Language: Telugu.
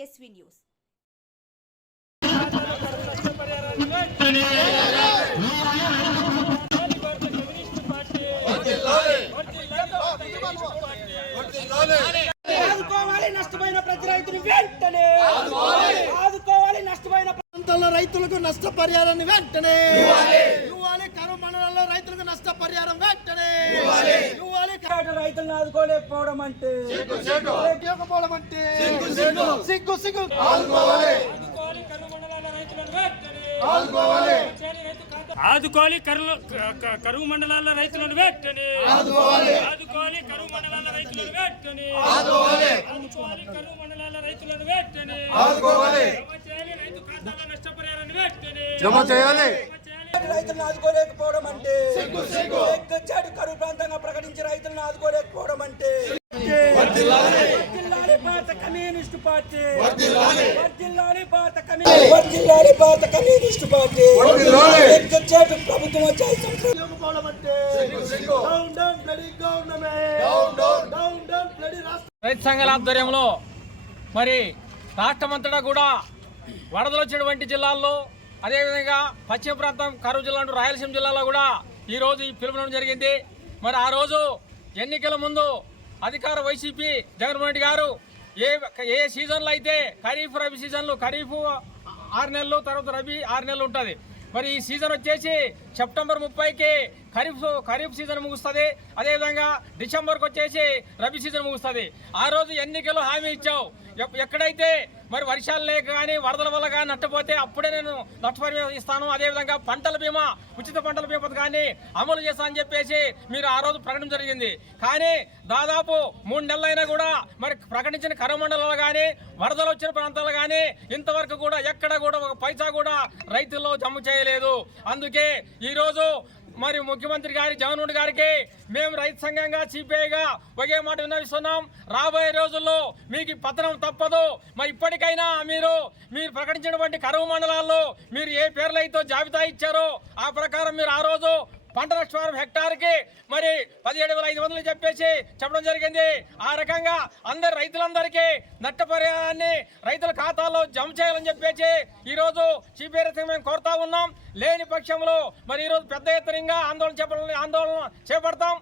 న్యూస్. ఆదుకోవాలి నష్టపోయిన ప్రతి రైతుని వెంటనే. ఆదుకోవాలి నష్టమైన ప్రాంతాల్లో రైతులకు నష్టపరిహారాన్ని వెంటనే. ఇవ్వాలి. కరువు మండలాల్లో రైతులకు నష్టపరిహారం వెంటనే. కాదు రైతులను ఆదుకోలేకపోవడం అంటే సిగ్గు. సిగ్గు ఆదుకోవాలి. కరువు కరువు మండలాల రైతులను వెంటనే. ఆదుకోవాలి. కరువు మండలాల రైతులను వెంటనే. ఆదుకోవాలి. కరువు మండలాల రైతులను వెంటనే. చేయాలి రైతు ఖాతాలో నష్టపరిహారాన్ని వెంటనే. జమ చేయాలి. రైతులను ఆదుకోలేకపోవడం అంటే ఎగ్గొచ్చాడు కరువు ప్రాంతంగా ప్రకటించి రైతులను ఆదుకోలేకపోవడం అంటే భారత కమ్యూనిస్ట్ పార్టీ. భారత కమ్యూనిస్ట్ భారత కమ్యూనిస్ట్ పార్టీ. ప్రభుత్వం వచ్చాయి రైతు సంఘాల ఆధ్వర్యంలో మరి రాష్ట్రమంతటా కూడా వరదలు వచ్చినటువంటి జిల్లాల్లో అదేవిధంగా పశ్చిమ ప్రాంతం కరువు జిల్లా రాయలసీమ జిల్లాలో కూడా ఈరోజు ఈ పిలుపునడం జరిగింది. మరి ఆ రోజు ఎన్నికల ముందు అధికార వైసీపీ జగన్మోహన్ రెడ్డి గారు ఏ ఏ సీజన్లో అయితే ఖరీఫ్ రబీ సీజన్లు ఖరీఫ్ ఆరు నెలలు తర్వాత రబీ ఆరు నెలలు ఉంటుంది. మరి ఈ సీజన్ వచ్చేసి సెప్టెంబర్ ముప్పైకి ఖరీఫ్ ఖరీఫ్ సీజన్ ముగుస్తుంది. అదేవిధంగా డిసెంబర్కి వచ్చేసి రబీ సీజన్ ముగుస్తుంది. ఆ రోజు ఎన్నికలు హామీ ఇచ్చావు. ఎప్- ఎక్కడైతే మరి వర్షాలు లేక కానీ వరదల వల్ల కానీ నష్టపోతే అప్పుడే నేను నష్టపరిహారం ఇస్తాను. అదేవిధంగా పంటల బీమా ఉచిత పంటల బీమా కానీ అమలు చేస్తానని చెప్పేసి మీరు ఆ రోజు ప్రకటన జరిగింది. కానీ దాదాపు మూడు నెలలైనా కూడా మరి ప్రకటించిన కరమండలాలు కానీ వరదలు వచ్చిన ప్రాంతాలు కానీ ఇంతవరకు కూడా ఎక్కడ కూడా ఒక పైసా కూడా రైతుల్లో జమ చేయలేదు. అందుకే ఈరోజు మరి ముఖ్యమంత్రి గారి జగన్మోహన్ గారికి మేము రైతు సంఘంగా సిపిఐగా ఒకే మాట విన్నవిస్తున్నాం. రాబోయే రోజుల్లో మీకు పతనం తప్పదు. మరి ఇప్పటికైనా మీరు మీరు ప్రకటించినటువంటి కరువు మండలాల్లో మీరు ఏ పేర్లైతే జాబితా ఇచ్చారో ఆ ప్రకారం మీరు ఆ రోజు పంట లక్ష హెక్టార్కి మరి పదిహేడు వేల ఐదు వందలు చెప్పేసి చెప్పడం జరిగింది. ఆ రకంగా అందరు రైతులందరికీ నష్టపరిహారాన్ని రైతుల ఖాతాలో జమ చేయాలని చెప్పేసి ఈరోజు సిపిఐ మేము కోరుతా ఉన్నాం. లేని పక్షంలో మరి ఈరోజు పెద్ద ఎత్తునంగా ఆందోళన చేప ఆందోళన చేపడతాం.